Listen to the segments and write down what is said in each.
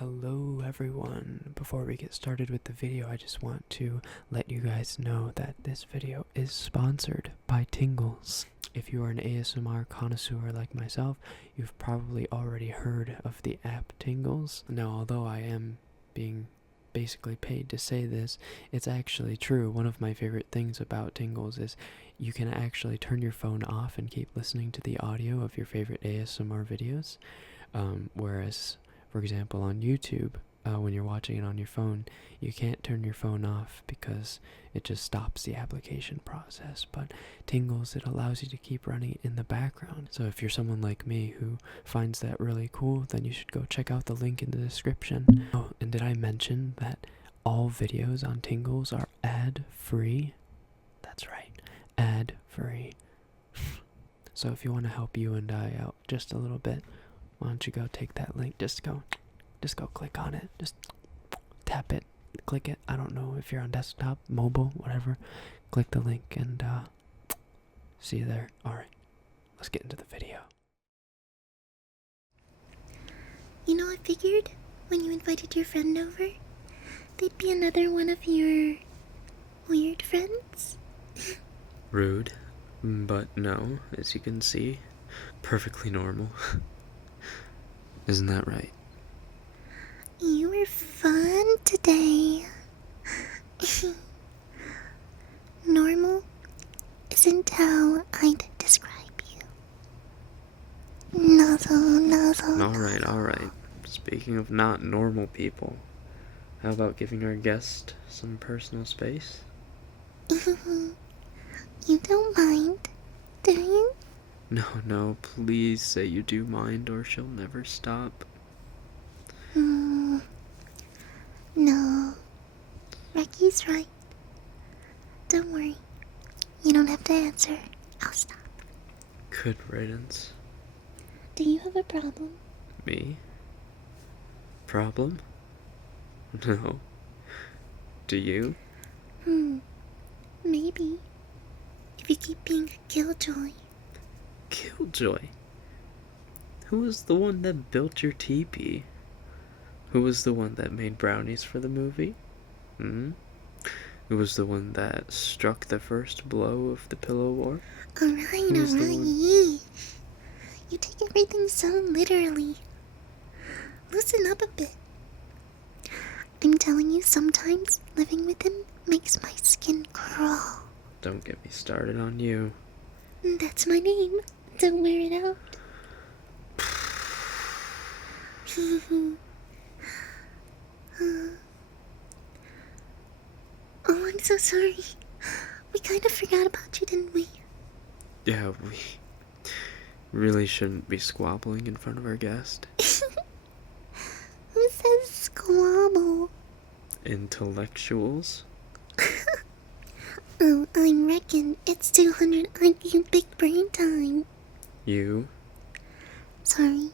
Hello everyone. Before we get started with the video, I just want to let you guys know that this video is sponsored by Tingles. If you are an ASMR connoisseur like myself, you've probably already heard of the app Tingles. Now, although I am being basically paid to say this, it's actually true. One of my favorite things about Tingles is you can actually turn your phone off and keep listening to the audio of your favorite ASMR videos, whereas for example, on YouTube, when you're watching it on your phone, you can't turn your phone off because it just stops the application process. But Tingles, it allows you to keep running it in the background. So if you're someone like me who finds that really cool, then you should go check out the link in the description. Oh, and did I mention that all videos on Tingles are ad-free? That's right, ad-free. So if you want to help you and I out just a little bit, why don't you go take that link, just go click on it, just tap it, click it. I don't know if you're on desktop, mobile, whatever. Click the link and see you there. Alright, let's get into the video. You know, I figured when you invited your friend over, they'd be another one of your weird friends. Rude, but no, as you can see, perfectly normal. Isn't that right? You were fun today. Normal isn't how I'd describe you. Nuzzle. Alright. Speaking of not normal people, how about giving our guest some personal space? You don't mind, do you? No, please say you do mind or she'll never stop. No. Recky's right. Don't worry. You don't have to answer. I'll stop. Good riddance. Do you have a problem? Me? Problem? No. Do you? Maybe. If you keep being a killjoy. Killjoy? Who was the one that built your teepee? Who was the one that made brownies for the movie? Who was the one that struck the first blow of the pillow war? Alright. You take everything so literally. Loosen up a bit. I'm telling you, sometimes living with him makes my skin crawl. Don't get me started on you. That's my name. Don't wear it out. Oh, I'm so sorry. We kind of forgot about you, didn't we? Yeah, we really shouldn't be squabbling in front of our guest. Who says squabble? Intellectuals? Oh, I'm Rekken. It's 200 IQ big brain time. You? Sorry.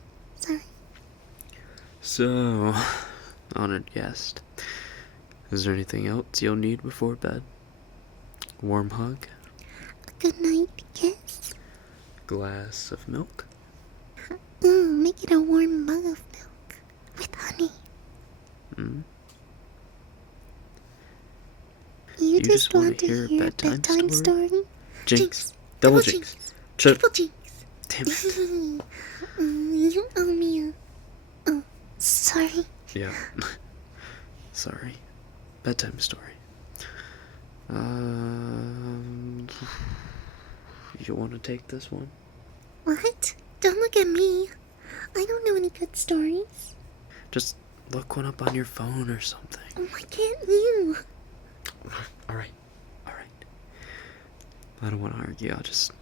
So, honored guest, is there anything else you'll need before bed? Warm hug? A good night kiss? Glass of milk? Make it a warm mug of milk. With honey. You just want to hear a bedtime story? Jinx. Double jinx. Triple jinx. Damn it. You owe me a... Oh, sorry. Yeah. Sorry. Bedtime story. You want to take this one? What? Don't look at me. I don't know any good stories. Just look one up on your phone or something. Why can't you? Alright. I don't want to argue, I'll just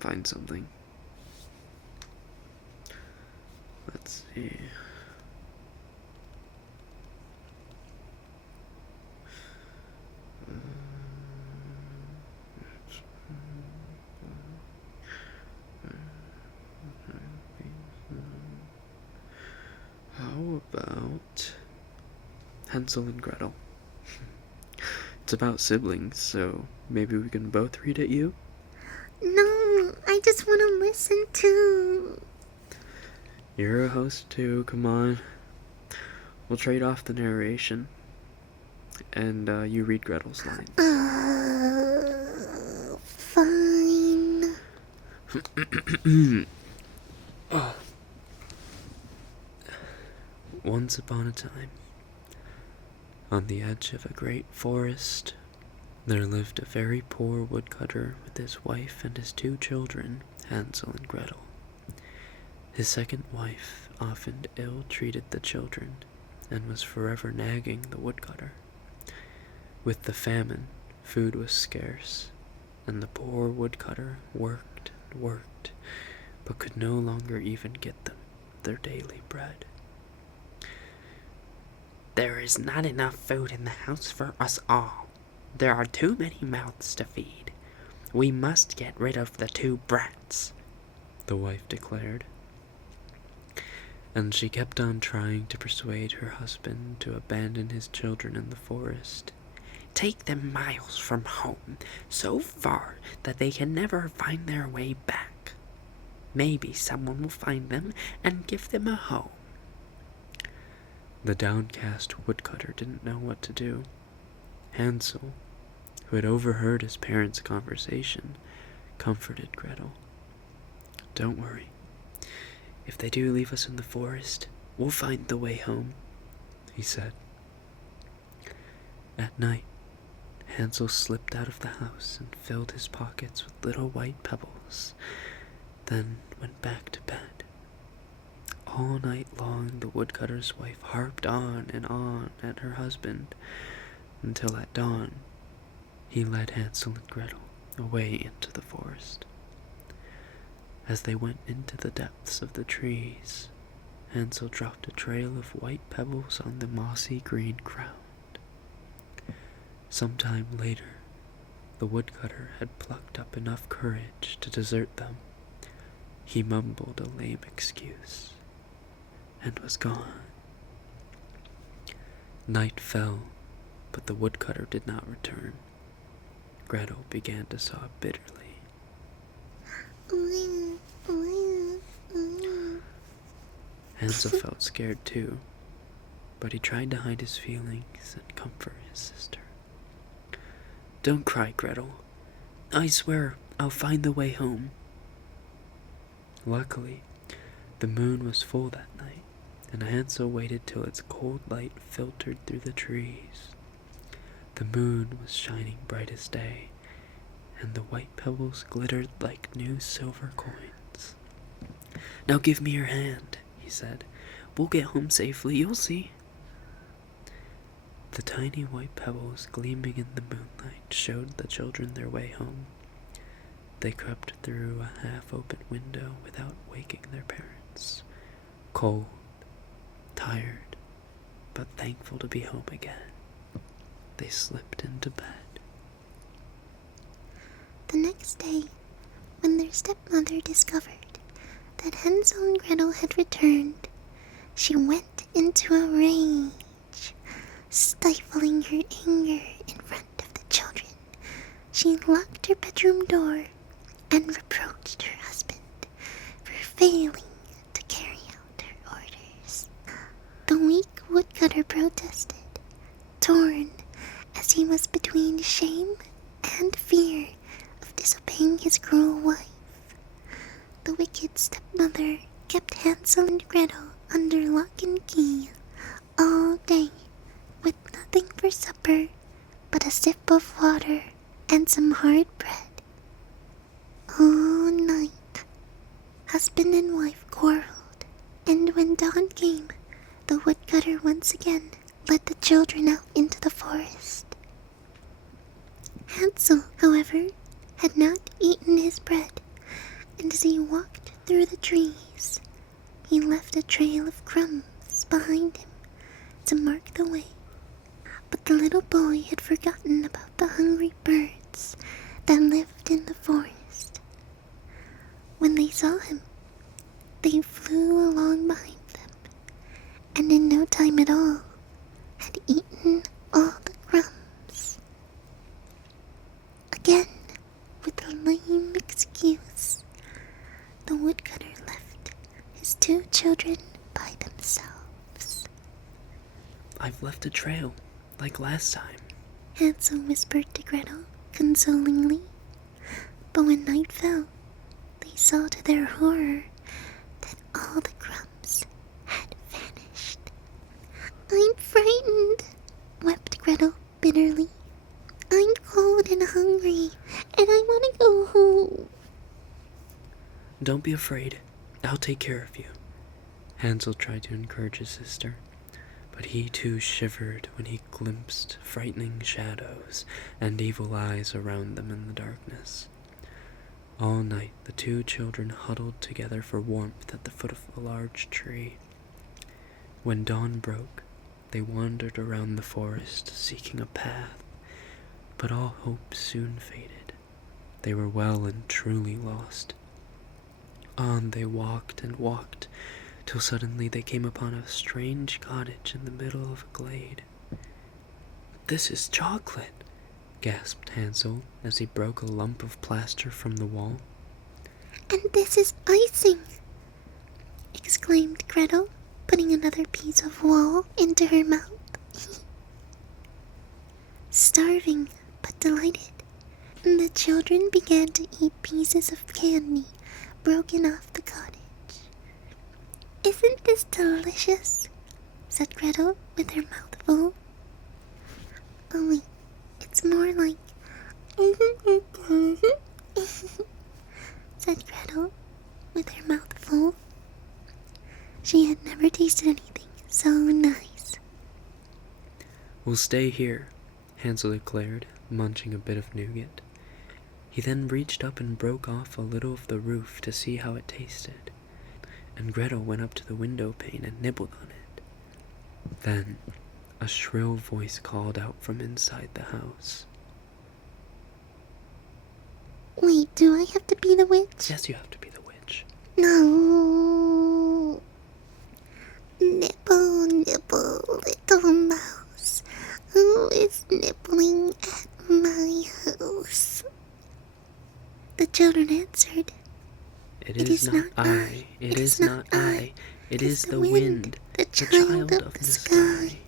find something. Let's see. How about Hansel and Gretel? It's about siblings, so maybe we can both read it you? No, I just want to listen too. You're a host too, come on. We'll trade off the narration, and you read Gretel's lines. Fine. Once upon a time, on the edge of a great forest, there lived a very poor woodcutter with his wife and his 2 children, Hansel and Gretel. His second wife often ill-treated the children and was forever nagging the woodcutter. With the famine, food was scarce, and the poor woodcutter worked and worked, but could no longer even get them their daily bread. There is not enough food in the house for us all. There are too many mouths to feed. We must get rid of the 2 brats, the wife declared. And she kept on trying to persuade her husband to abandon his children in the forest. Take them miles from home, so far that they can never find their way back. Maybe someone will find them and give them a home. The downcast woodcutter didn't know what to do. Hansel, who had overheard his parents' conversation, comforted Gretel. "Don't worry. If they do leave us in the forest, we'll find the way home," he said. At night, Hansel slipped out of the house and filled his pockets with little white pebbles, then went back to bed. All night long, the woodcutter's wife harped on and on at her husband, until at dawn, he led Hansel and Gretel away into the forest. As they went into the depths of the trees, Hansel dropped a trail of white pebbles on the mossy green ground. Some time later, the woodcutter had plucked up enough courage to desert them. He mumbled a lame excuse and was gone. Night fell, but the woodcutter did not return. Gretel began to sob bitterly. Hansel felt scared too, but he tried to hide his feelings and comfort his sister. "Don't cry, Gretel. I swear I'll find the way home." Luckily, the moon was full that night, and Hansel waited till its cold light filtered through the trees. The moon was shining bright as day, and the white pebbles glittered like new silver coins. "Now give me your hand," he said. "We'll get home safely, you'll see." The tiny white pebbles gleaming in the moonlight showed the children their way home. They crept through a half-open window without waking their parents, cold, tired, but thankful to be home again. They slipped into bed. The next day, when their stepmother discovered that Hansel and Gretel had returned, she went into a rage. Stifling her anger in front of the children, she locked her bedroom door and reproached her husband for failing to carry out her orders. The weak woodcutter protested, torn as he was between shame and fear of disobeying his cruel wife. The wicked stepmother kept Hansel and Gretel under lock and key all day, with nothing for supper but a sip of water and some hard bread. All night, husband and wife quarreled, and when dawn came, the woodcutter once again led the children out into the forest. Hansel, however, had not eaten his bread, and as he walked through the trees, he left a trail of crumbs behind him to mark the way. But the little boy had forgotten about the hungry birds that lived in the forest. When they saw him, they flew along behind them, and in no time at all had eaten all the crumbs. Again, with a lame excuse, the woodcutter left his 2 children by themselves. I've left a trail, like last time. Hansel whispered to Gretel consolingly. But when night fell, they saw to their horror that all the crumbs had vanished. I'm frightened, wept Gretel bitterly. I'm cold and hungry, and I want to go home. Don't be afraid. I'll take care of you. Hansel tried to encourage his sister, but he too shivered when he glimpsed frightening shadows and evil eyes around them in the darkness. All night the two children huddled together for warmth at the foot of a large tree. When dawn broke, they wandered around the forest seeking a path, but all hope soon faded. They were well and truly lost. On they walked and walked, till suddenly they came upon a strange cottage in the middle of a glade. "This is chocolate," gasped Hansel as he broke a lump of plaster from the wall. And this is icing, exclaimed Gretel, putting another piece of wall into her mouth. Starving but delighted, the children began to eat pieces of candy broken off the cottage. Isn't this delicious? Said Gretel with her mouth full. Oh wait, it's more like said Gretel with her mouth full. She had never tasted anything so nice. "We'll stay here," Hansel declared, munching a bit of nougat. He then reached up and broke off a little of the roof to see how it tasted, and Gretel went up to the window pane and nibbled on it. Then a shrill voice called out from inside the house. Wait, do I have to be the witch? "Yes, you have to be the witch." No. Nibble, nibble, little mouse. Who is nibbling at my house? The children answered. It is not I, it is not I, it is the wind, the child of the sky.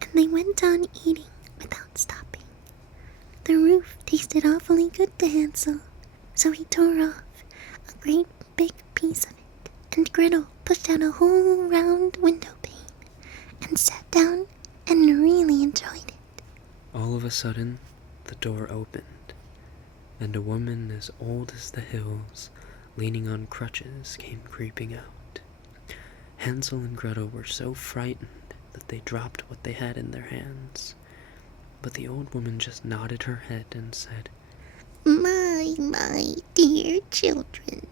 And they went on eating without stopping. The roof tasted awfully good to Hansel, so he tore off a great big piece of it, and Gretel pushed out a whole round window pane and sat down and really enjoyed it. All of a sudden, the door opened, and a woman as old as the hills, leaning on crutches, came creeping out. Hansel and Gretel were so frightened that they dropped what they had in their hands. But the old woman just nodded her head and said, My dear children,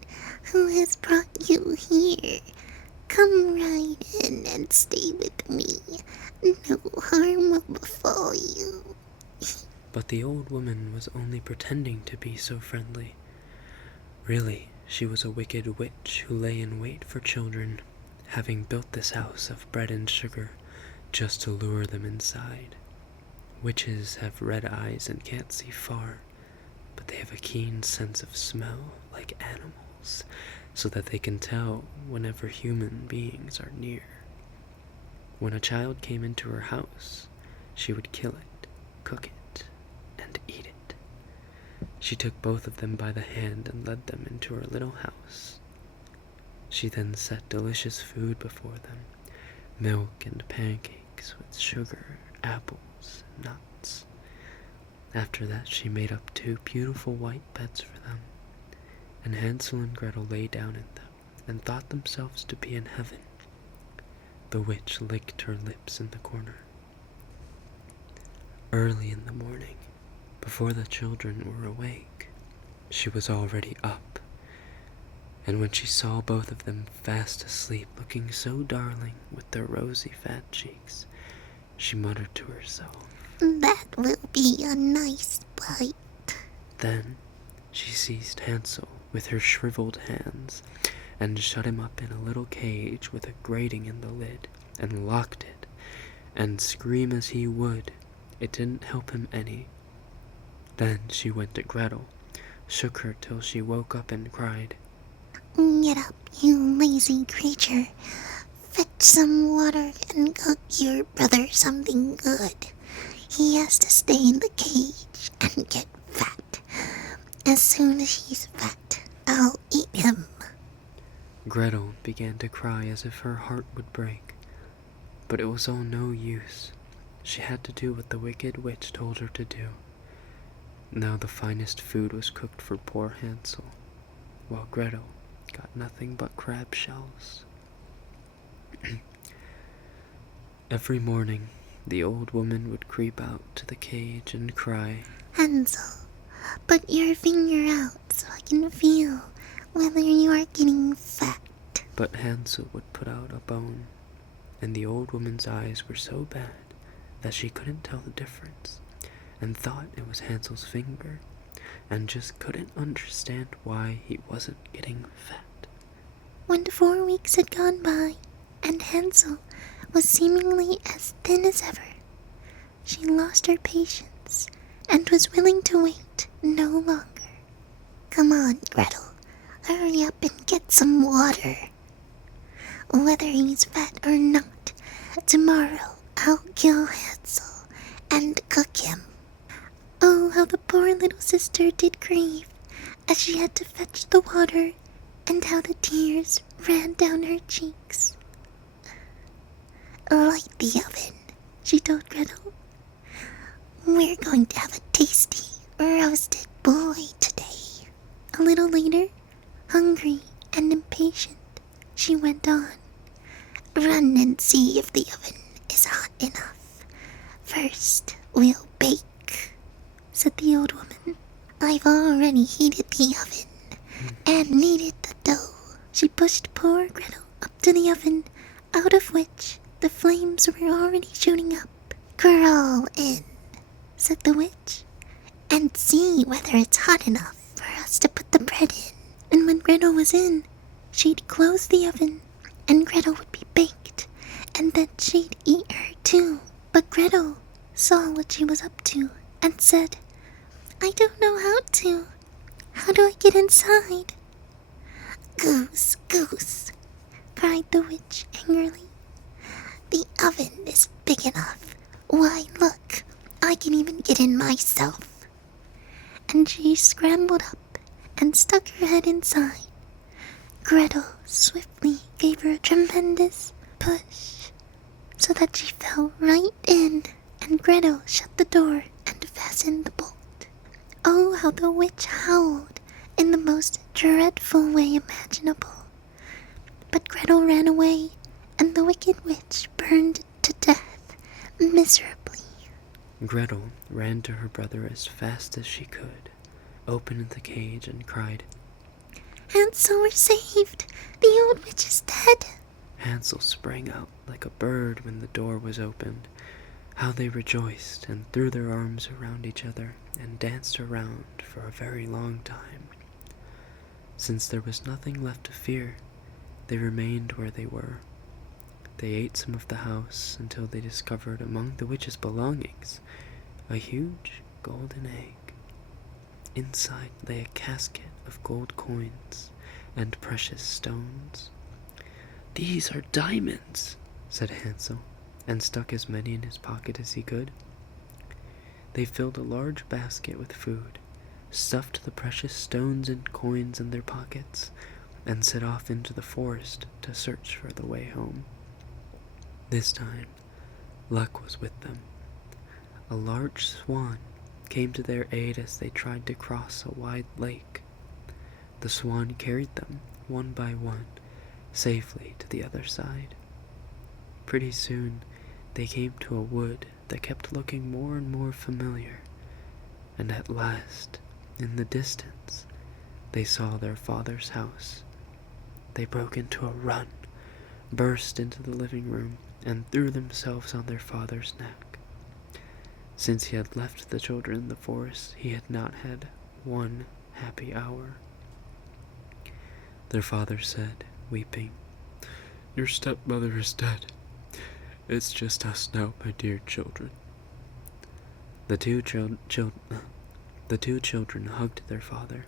who has brought you here? Come right in and stay with me. No harm will befall you." But the old woman was only pretending to be so friendly. Really, she was a wicked witch who lay in wait for children, having built this house of bread and sugar just to lure them inside. Witches have red eyes and can't see far, but they have a keen sense of smell like animals, so that they can tell whenever human beings are near. When a child came into her house, she would kill it, cook it, and eat it. She took both of them by the hand and led them into her little house. She then set delicious food before them, milk and pancakes with sugar, apples, and nuts. After that she made up 2 beautiful white beds for them, and Hansel and Gretel lay down in them and thought themselves to be in heaven. The witch licked her lips in the corner. Early in the morning, before the children were awake, she was already up, and when she saw both of them fast asleep, looking so darling with their rosy fat cheeks, she muttered to herself, "That will be a nice bite." Then she seized Hansel with her shriveled hands and shut him up in a little cage with a grating in the lid and locked it, and scream as he would, it didn't help him any. Then she went to Gretel, shook her till she woke up and cried, "Get up, you lazy creature. fetch some water and cook your brother something good. He has to stay in the cage and get fat. As soon as he's fat, I'll eat him. Gretel began to cry as if her heart would break. But it was all no use. She had to do what the wicked witch told her to do. Now the finest food was cooked for poor Hansel, while Gretel got nothing but crab shells. Every morning, the old woman would creep out to the cage and cry, Hansel, put your finger out so I can feel whether you are getting fat. but Hansel would put out a bone, and the old woman's eyes were so bad that she couldn't tell the difference, and thought it was Hansel's finger, and just couldn't understand why he wasn't getting fat. When 4 weeks had gone by, and Hansel was seemingly as thin as ever, she lost her patience and was willing to wait no longer. Come on, Gretel, hurry up and get some water. Whether he's fat or not, tomorrow I'll kill Hansel and cook him. Oh, how the poor little sister did grieve as she had to fetch the water, and how the tears ran down her cheeks. Light the oven, she told Gretel. We're going to have a tasty roasted boy today. A little later, hungry and impatient, she went on. Run and see if the oven is hot enough. First, we'll bake, said the old woman. I've already heated the oven and kneaded the dough. She pushed poor Gretel up to the oven, out of which the flames were already shooting up. Crawl in, said the witch, and see whether it's hot enough for us to put the bread in. And when Gretel was in, she'd close the oven, and Gretel would be baked, and then she'd eat her too. But Gretel saw what she was up to, and said, I don't know how to. How do I get inside? Goose, goose, cried the witch angrily. The oven is big enough. Why, look, I can even get in myself. And she scrambled up and stuck her head inside. Gretel swiftly gave her a tremendous push, so that she fell right in, and Gretel shut the door and fastened the bolt. Oh, how the witch howled in the most dreadful way imaginable. But Gretel ran away, and the wicked witch burned to death miserably. Gretel ran to her brother as fast as she could, opened the cage, and cried, Hansel, we're saved! The old witch is dead! Hansel sprang out like a bird when the door was opened. How they rejoiced and threw their arms around each other and danced around for a very long time. Since there was nothing left to fear, they remained where they were. They ate some of the house until they discovered among the witch's belongings a huge golden egg. Inside lay a casket of gold coins and precious stones. These are diamonds, said Hansel, and stuck as many in his pocket as he could. They filled a large basket with food, stuffed the precious stones and coins in their pockets, and set off into the forest to search for the way home. This time, luck was with them. A large swan came to their aid as they tried to cross a wide lake. The swan carried them, one by one, safely to the other side. Pretty soon, they came to a wood that kept looking more and more familiar, and at last, in the distance, they saw their father's house. They broke into a run, burst into the living room, and threw themselves on their father's neck. Since he had left the children in the forest, he had not had one happy hour. Their father said, weeping, Your stepmother is dead. It's just us now, my dear children. The two children hugged their father.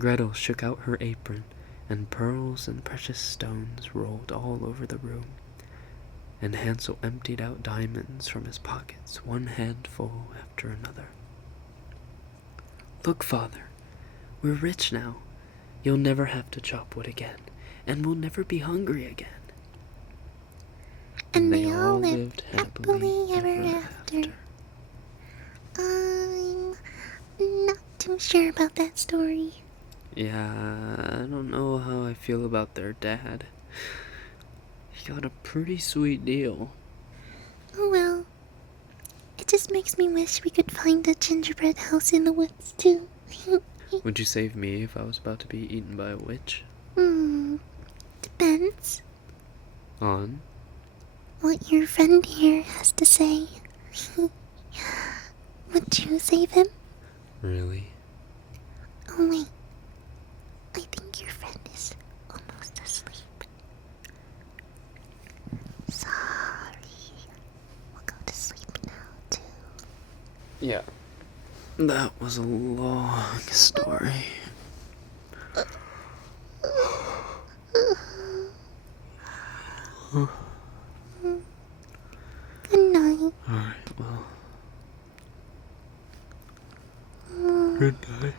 Gretel shook out her apron, and pearls and precious stones rolled all over the room. and Hansel emptied out diamonds from his pockets, one handful after another. Look, Father, we're rich now. You'll never have to chop wood again, and we'll never be hungry again. And they all lived happily ever after. I'm not too sure about that story. Yeah, I don't know how I feel about their dad. He got a pretty sweet deal. Oh well. It just makes me wish we could find a gingerbread house in the woods too. Would you save me if I was about to be eaten by a witch? Depends On? what your friend here has to say. Would you save him? Really? Oh wait. I think your friend is almost asleep. Sorry. We'll go to sleep now too. Yeah. That was a long story. Good night. Alright, well. Good night.